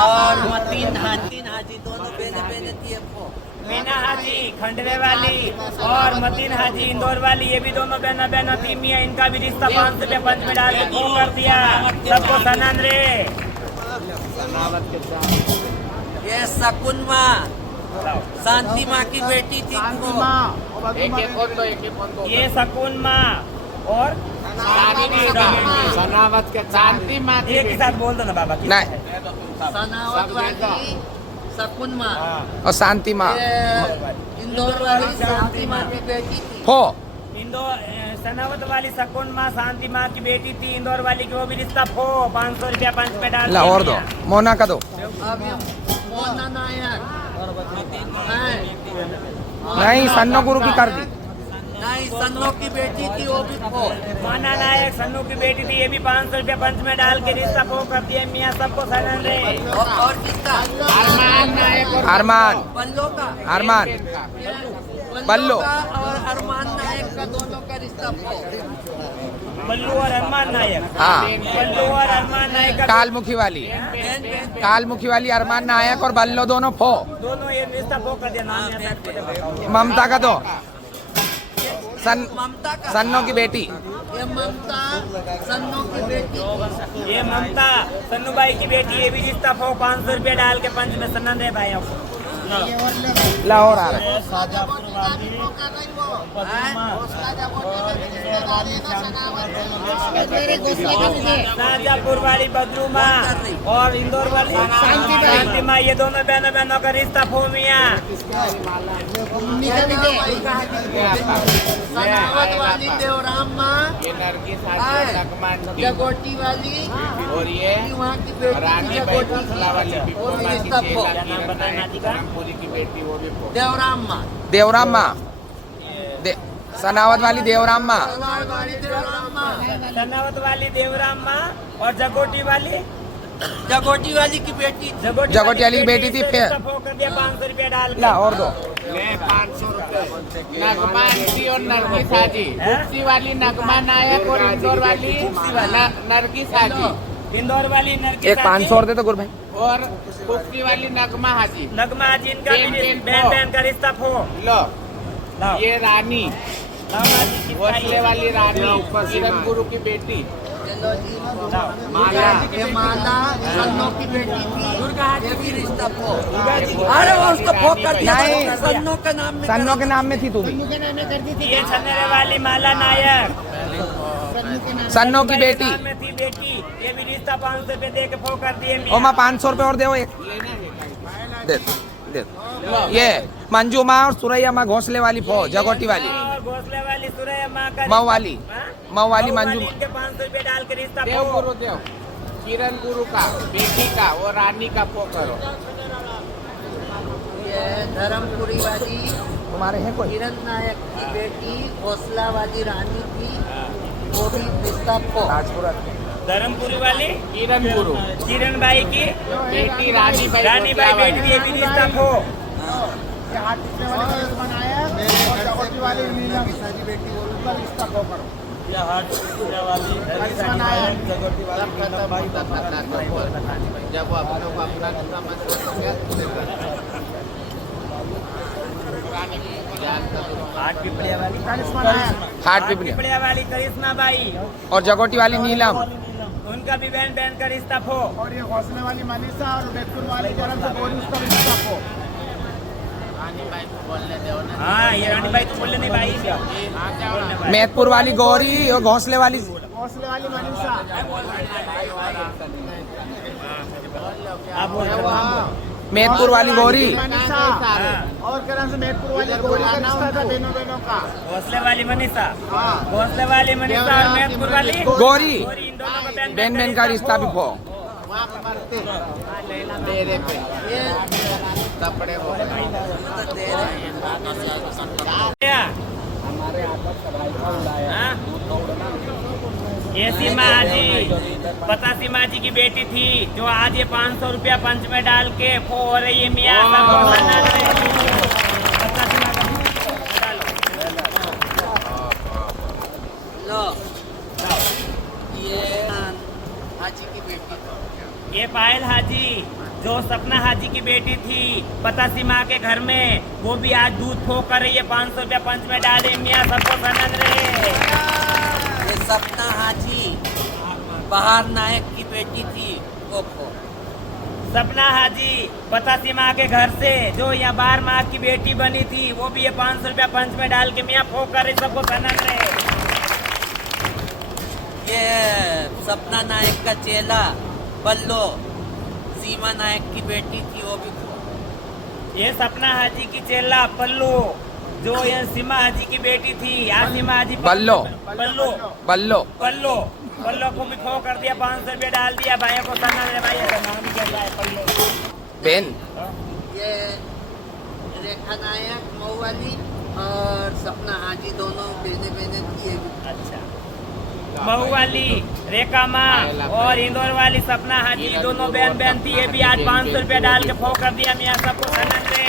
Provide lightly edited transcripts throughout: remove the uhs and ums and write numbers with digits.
और तीन हाजी दोनों बेने थी हमको। ये शकुन माँ शांति माँ की बेटी थी। ये शकुन माँ और सनावत के शांति माँ एक ही साथ बोल दो ना बाबा। सनावत वाली शकुन माँ और शांति माँ इंदौर वाली शांति माँ की बेटी थी। हो इंदौर सनावत वाली शकुन माँ शांति माँ की बेटी थी। इंदौर वाली की वो भी रिश्ता फो 500 रुपया पंच में डाल ला और दो मोना का दो। अब ये मोना नायक नहीं सन्नो गुरु की कर दी। नहीं सन्नो की बेटी थी वो भी फो। माना नायक सन्नू की बेटी थी, ये भी 500 रुपया पंच में डाल के रिश्ता फो कर दिया मियाँ सबको। सनन रे और किसका? अरमान बल्लो का अरमान बल्लो बल्लो। का और अरमान नायक का दोनों का रिश्ता फो। बल्लू और अरमान नायक। हाँ बल्लू और अरमान नायक का कालमुखी वाली कालमुखी वाली अरमान नायक और बल्लो दोनों फो। दोनों ये रिश्ता फो कर दिया। नाम यहाँ तक ममता का दो। ममता का सन्नो की बेटी ये ममता सन्नो की बेटी। ये ममता सन्नू भाई की बेटी, ये भी रिश्ता फो 500 रुपया डाल के पंच में। सनन रे भाई लाहौर आ रहा है। शाहजहाँपुर वाली बदरू माँ और इंदौर वाली शांति माँ, ये दोनों बहनों का रिश्ता फो मियाँ। सनावत वाली देवराम माँ जगोटी वाली और ये वहाँ की बेटी जगोटी वो भी रिश्ता फो। की बेटी वो भी देवराम माँ देवराम माँ सनावत वाली देवराम माँ सनावत वाली देवराम माँ और जगोटी वाली की बेटी जगोटी वाली की बेटी थी। फिर 500 रुपया डाल के। ला और दो 500 रुपये नगमा आंटी और नरगिस हाजी। कुर्सी वाली नगमा नायक और इंदौर वाली नरगिस हाजी। इंदौर वाली एक 500 और दे तो गुरु भाई। और कुर्सी वाली नगमा हाजी। नगमा हाजी इनका भी बहन का रिश्ता फो। लो लाओ ये रानी लाओ हाजी की भोसले वाली रानी किरण गुरु की बेटी। माला सन्नो की बेटी थी। ये भी रिश्ता फो। अरे वो उसको फो कर दिया नहीं। सन्नो के नाम में। सन्नो के नाम में थी तू भी। ये छनरे वाली माला नायक सन्नो की बेटी में थी बेटी, ये भी रिश्ता 500 रुपये दे के फो कर दिए ओ मियाँ। माँ 500 रुपये और दे एक दे दे। ये मंजू माँ और सुरैया माँ घोंसले वाली फो जगोटी वाली और घोसले वाली सुरैया माँ का मऊ वाली मंजू के 500 रुपये डाल के रिश्ता देव फो। गुरु देव किरण गुरु का बेटी का वो रानी का फो करो। ये धर्मपुरी वाली तुम्हारे हैं कोई। किरण नायक की बेटी घोसला वाली रानी थी। वो भी रिश्ता फो। धर्मपुरी वाली किरण गुरु किरण बाई की बेटी रानी रानी बाई बेटी, ये भी रिश्ता फो। जब वो अपने को अपना समझ हाट पिपड़िया वाली करिश्मा बाई और जगोटी वाली नीलम उनका भी बहन का रिश्ता फो। और ये हौसले वाली मनीषा और बेतपुर वाली जन्म से बोली उसका भी रिश्ता फो। हाँ ये रानी बाई तो बोले नहीं भाई। मैदपुर वाली गौरी और घोंसले वाली हौसले वाली मनीषा आप बोल मैदपुर वाली गौरी मनीषा और करण से मैदपुर वाली गौरी का रिश्ता था बहनों का। घोसले वाली मनीषा घोसले वाली मनीषा और मैदपुर वाली गौरी इन दोनों का बहन का रिश्ता भी फो। तेरे पे कपड़े वो ये सीमा हाजी पता सीमा जी की बेटी थी जो आज ये 500 रुपया पंच में डाल के फो हो रही है मियाँ। लो ये हाजी की बेटी ये पायल हाजी जो सपना हाजी की बेटी थी बतासी माँ के घर में, वो भी आज दूध फोक कर रही है। 500 रुपया पंच में डाले। मियाँ सबको सनंद रहे। ये सपना हाजी बहार नायक की बेटी थी, वो खो। सपना हाजी बतासी माँ के घर से जो यहाँ बार माँ की बेटी बनी थी, वो भी ये 500 रुपया पंच में डाल के मियाँ फोक कर रही। सबको सनंद रहे। ये सपना नायक का चेला बल्लो सीमा नायक की बेटी थी, वो भी खो। ये सपना हाजी की चेला पल्लू जो ये सीमा हाजी की बेटी थी। आज सीमा हाजी बल्लो। पल्लू बल्लो पल्लो पल्लो को भी खो कर दिया। 500 रुपया डाल दिया। भाइयों को सनंद रहे। भाई का नाम भी क्या है? पल्लो। बेन ये रेखा नायक मऊवाली और सपना हाजी दोनों बहने बहने थी। ये भी अच्छा, महू वाली रेखा माँ और इंदौर वाली सपना हाजी दोनों बहन बहन थी। ये भी आज 500 रुपया डाल के फोक कर दिया। मियाँ सबको सनंद रहे।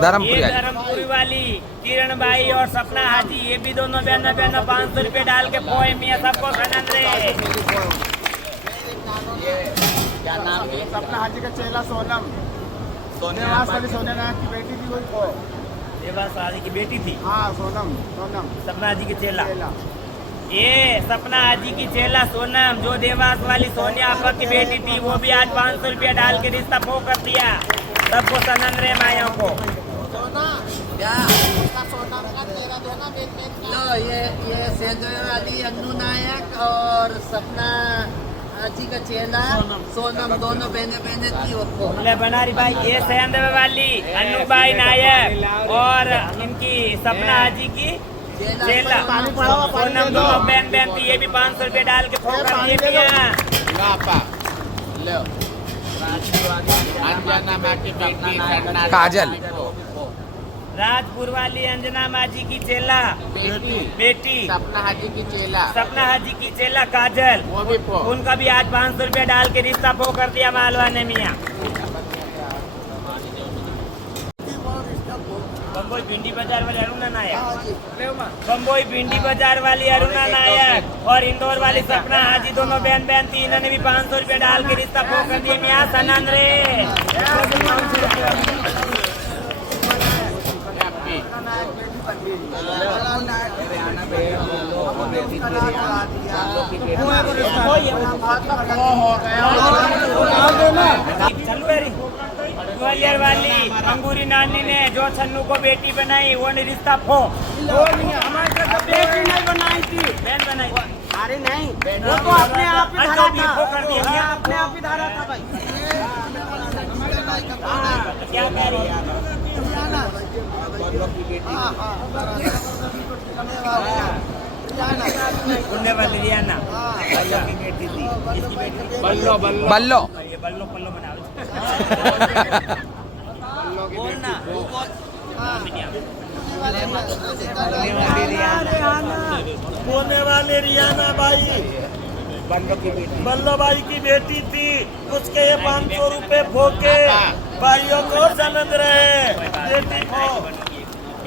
धर्मपुरी ये वाली। धर्मपुरी वाली किरण भाई और सपना हाजी, ये भी दोनों बहन 500 रुपये डाल के पोए। मियाँ सबको सनंद रहे। क्या नाम है? सपना हाजी का चेला सोनम, देवास वाली सोनिया नायक की बेटी थी, वही खो। देवास हाजी की बेटी थी। हाँ सोनम, सोनम सपना हाजी के चेला। चेला। ये सपना हाजी की चेला सोनम जो देवास वाली सोनिया आपा की बेटी थी, वो भी आज 500 रुपया डाल के रिश्ता फोक कर दिया। सबको सनंद रहे मायाओं को। क्या सोनम का तेरा दोनों लो ये सेंद्र वाली अन्नू नायक और सपना हाजी का चेला सोनम दोनों बहने बहने थी, वो खो। ले बनारी भाई ये सैंदव वाली अन्नू भाई नायक और इनकी सपना हाजी की चेला सोनम दोनों बहन बहन थी। ये भी 500 रुपये डाल के फोक कर दिए। मियाँ अंजना माँ की बेटी काजल। राजपुर वाली अंजना माजी की चेला बेटी सपना हाजी की चेला सपना हाजी की चेला काजल, वो भी फोक। उनका भी आज 500 रुपया डाल के रिश्ता फोक कर दिया मालवा ने। मियाँ बम्बई भिंडी बाजार वाली अरुणा नायक, बम्बई भिंडी बाजार वाली अरुणा नायक और इंदौर वाली सपना हाजी दोनों बहन बहन थी। इन्होंने भी 500 रुपया डाल के रिश्ता फोक कर दिया। मियाँ सनंद रे। ग्वालियर वाली अंगूरी नानी ने जो छन्नू को बेटी बनाई, वो ने रिश्ता फो। बेटी नहीं बनाई थी, बहन बनाई। अरे नहीं, वो तो अपने आप ही धारा था, फो कर दिया। अपने आप ही धारा था भाई। क्या कह रही है? पुण्य वाली रियाना बल्लो की बेटी थी। इसकी बेटी थी बल्लो बल्लो बल्लो। ये बल्लो पल्लो बना बोलना होने वाली रियाना बाई बल्लो बाई की बेटी थी। उसके ये 500 रुपए फोके भाइयों को सनंद रहे। बेटी को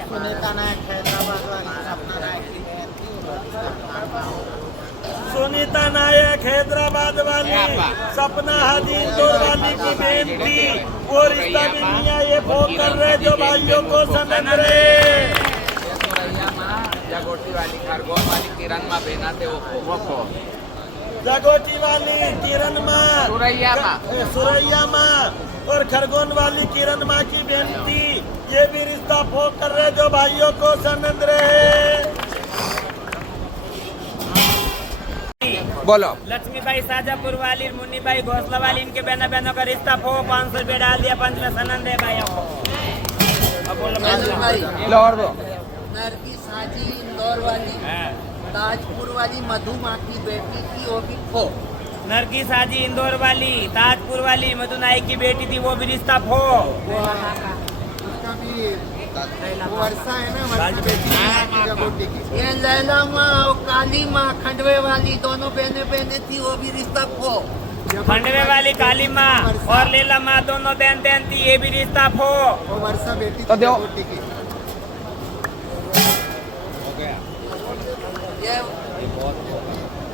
सुनीता नायक हैदराबाद वाली सपना नायक की बहन थी, सुनीता नायक हैदराबाद वाली सपना हाजी इंदौर वाली की बहन थी। वो रिश्ता भी मियाँ ये फोक कर रहे जो भाइयों को सनंद रहे। जगोटी वाली खरगोन वाली किरण माँ बहना थे, वो फोक। जगोटी वाली किरण माँ, सुरैया माँ और खरगोन वाली किरण माँ की बहन थी। ये भी रिश्ता फोक कर रहे जो भाइयों को सनंद रहे। बोलो। लक्ष्मी भाई शाजापुर वाली, मुन्नी भाई घोसला वाली, इनके बहनों का रिश्ता फो 500 रुपये डाल दिया। पंच में सनंद है भाइयों को। अब बोलो भाई लो और दो। नरगिस हाजी इंदौर वाली ताजपुर वाली मधु माँ की बेटी थी, वो भी खो। नरगिस हाजी इंदौर वाली ताजपुर वाली मधु नायक की बेटी थी, वो भी रिश्ता फो। उसका भी वर्षा है ना, वर्षा बेटी की जगोटी की। ये लैला माँ और काली माँ खंडवे वाली दोनों बहने बहने थी, वो भी रिश्ता खो। खंडवे वाली काली माँ और लीला माँ दोनों बहन बहन थी। ये भी रिश्ता फो। वो वर्षा बेटी तो की दो। जगोटी की।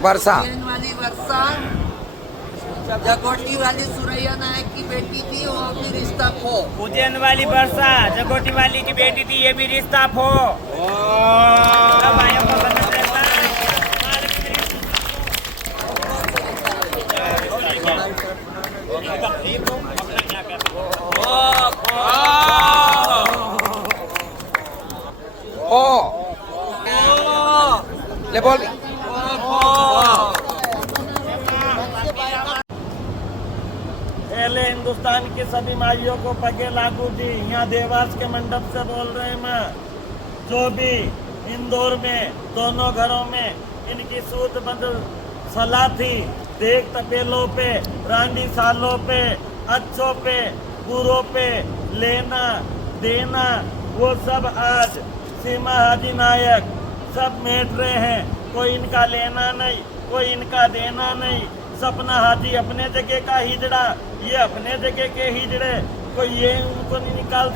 वर्षा उज्जैन वाली वर्षा, जगोटी वाली सुरैया नायक की बेटी थी, वो भी रिश्ता खो। उज्जैन वाली वर्षा जगोटी वाली की बेटी थी, ये भी रिश्ता खो। सब भाइयों को सनत ओ ले बोल पहले हिंदुस्तान की सभी माइयों को पगे लागू जी। यहाँ देवास के मंडप से बोल रहे हैं मैं। जो भी इंदौर में दोनों घरों में इनकी सूतबद्ध सलाह थी, देख तपेलों पे, रांडी सालों पे, अच्छों पे, बुरों पे लेना देना, वो सब आज सीमा हाजी नायक सब मेट रहे हैं। कोई इनका लेना नहीं, कोई इनका देना नहीं। सपना हाजी अपने जगह का हिजड़ा, ये अपने जगह के हिजड़े। कोई ये उनको नहीं निकाल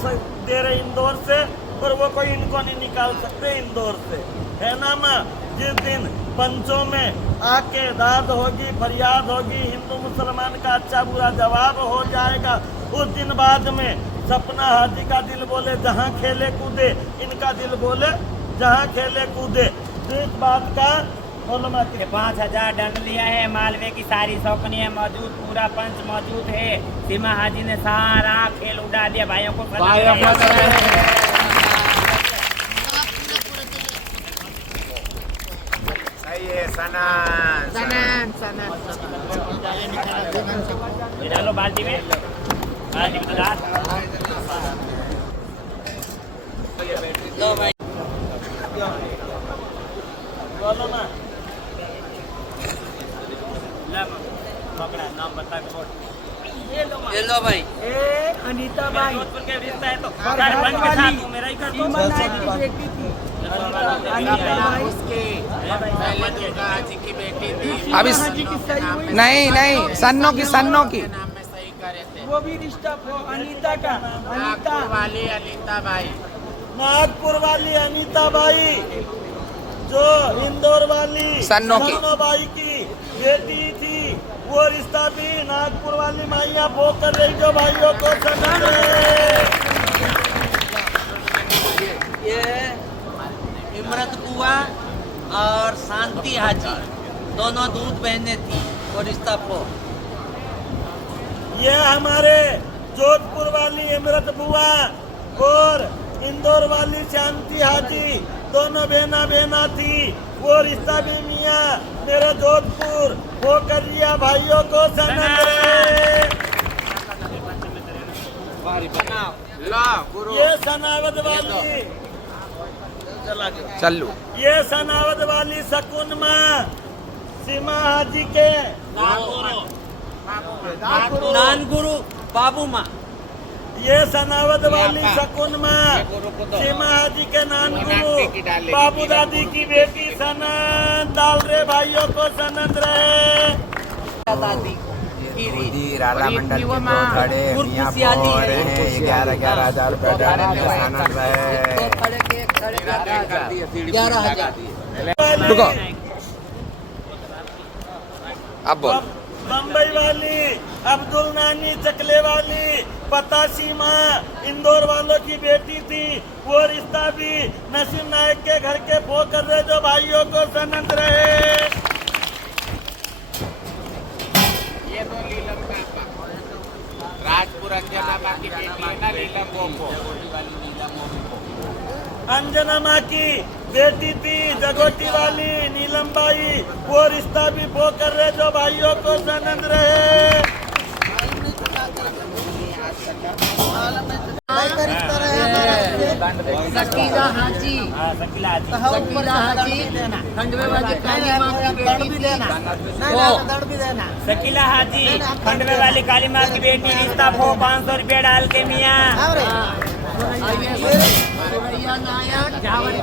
दे रहे इंदौर से, और वो कोई इनको नहीं निकाल सकते इंदौर से, है ना माँ। जिस दिन पंचों में आके दाद होगी, फरियाद होगी, हिंदू मुसलमान का अच्छा बुरा जवाब हो जाएगा, उस दिन बाद में सपना हाजी का दिल बोले जहाँ खेले कूदे, इनका दिल बोले जहाँ खेले कूदे। तो इस बात का बोलो मत। 5000 दंड लिया है, मालवे की सारी सौकनियाँ मौजूद, पूरा पंच मौजूद है। सीमा हाजी ने सारा खेल उड़ा दिया। भाइयों को डालो बाल्टी में, बाल्टी में डाल। लो भाई बोलो ना। पकड़ा नाम बता के बोल। ये लो भाई। अनीता बाई जोधपुर के रिश्ता है तो सरपंच के साथ तू मेरा ही कर दो। सीमा नायक की बेटी थी। अनीता बाई उसके पहले दुर्गा जी की बेटी थी। अभी हाजी की सही हुई, नहीं सन्नो की नाम में सही करे थे। वो भी रिश्ता खो। अनीता का अनीता नागपुर वाली अनीता बाई। नागपुर वाली अनीता बाई, जो इंदौर वाली सन्नो की बाई की बेटी थी, वो रिश्ता भी नागपुर वाली माइया वो कर रही जो भाइयों को समझ रहे। ये इमरत बुआ और शांति हाजी दोनों दूध बहने थी, वो रिश्ता खो। ये हमारे जोधपुर वाली इमरत बुआ और इंदौर वाली शांति हाजी दोनों बहना थी, वो रिश्ता भी मियाँ मेरे जोधपुर वो कर लिया भाइयों को समझ रहे। ये सनावद वाली चल्लू ये सनावद वाली शकुन माँ सीमा हाजी के नान गुरु बाबू माँ। ये सनावद वाली शकुन माँ सीमा हाजी के नान गुरु बाबू दादी की बेटी सनत डाल रहे भाइयों को सनत रहे। दादी राला मंडल के दो खड़े मियां बोल रहे हैं 11,000 रुपए डालने सनत रहे। 11,000 रुको अब बोल। बम्बई वाली अब्दुल नानी चकले वाली पतासी माँ इंदौर वालों की बेटी थी, वो रिश्ता भी नसीम नायक के घर के फो कर रहे जो भाइयों को सनत रहे। ये तो लीलम का राजपुर अंजना माँ की बेटी है ना, लीलम वो अंजना माँ की बेटी थी जगोटी वाली नीलम बाई, वो रिश्ता भी फो कर रहे जो भाइयों को सनत रहे। शकीला हाजी, शकीला हाजी शकीला हाजी खंडवे वाली काली माँ की बेटी थी, दर्द भी देना। शकीला हाजी खंडवे वाली काली माँ की बेटी, रिश्ता फो 500 रुपया डाल के मियाँ। सुरैया नायक जावर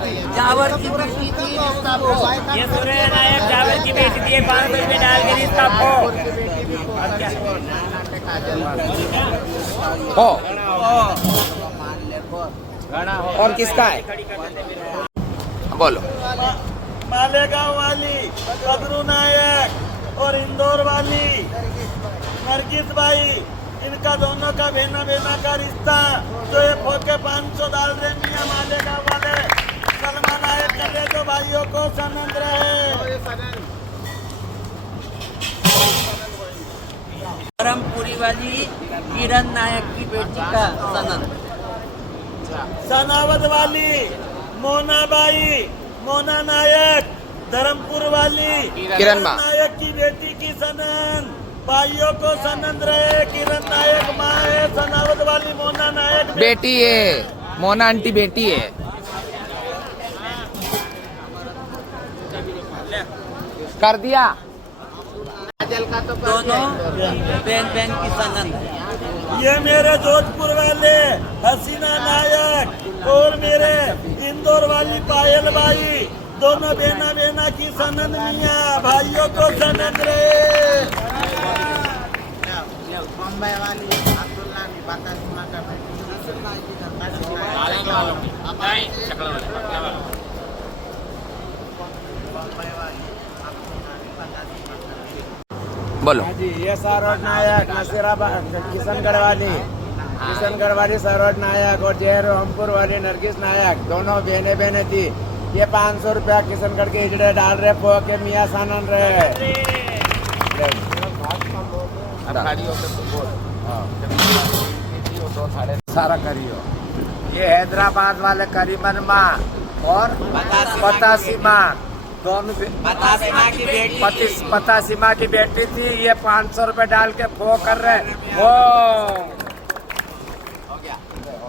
की बेटी थी, रिश्ता खो। ये सुरैया नायक जावर की बेटी थी, 500 रुपये डाल के रिश्ता खो। हो और किसका है बोलो। मालेगांव वाली बदरू नायक और इंदौर वाली नरगिस भाई, इनका दोनों का बेना बेना का रिश्ता, जो ये फोके 500 डाल रहे मियाँ मालेगांव वाले, सलमान आयत कर रहे तो भाइयों को सनंद रहे। धर्मपुरी वाली किरण नायक की बेटी का सनंद। सनावद वाली मोना बाई, मोना नायक, धर्मपुर वाली किरण माँ। नायक की बेटी की सनंद, भाइयों को सनंद रहे। किरण नायक माँ है, सनावद वाली मोना नायक बेटी है, मोना आंटी बेटी है। कर दिया। दोनों बहन बहन की सनंद है। ये मेरे जोधपुर वाले हसीना नायक और मेरे इंदौर वाली पायल बाई, दोनों बेना बेना की सनंद मियाँ, भाइयों को सनंद रहे। मुंबई वाली अब्दुल्ला की बतासीमा का बोलो। जी ये सरोज नायक नसीराबाद किशनगढ़ वाली सरोज नायक और जयरामपुर वाली नरगिस नायक, दोनों बहने बहने थी। ये 500 रुपया किशनगढ़ के हिजड़े डाल रहे, पो के मियाँ सानन रहे। सारा करियो। ये हैदराबाद वाले करीमन माँ और पतासी माँ, दोनों पतासी माँ की बेटी थी। ये 500 रुपए डाल के फो कर रहे। वो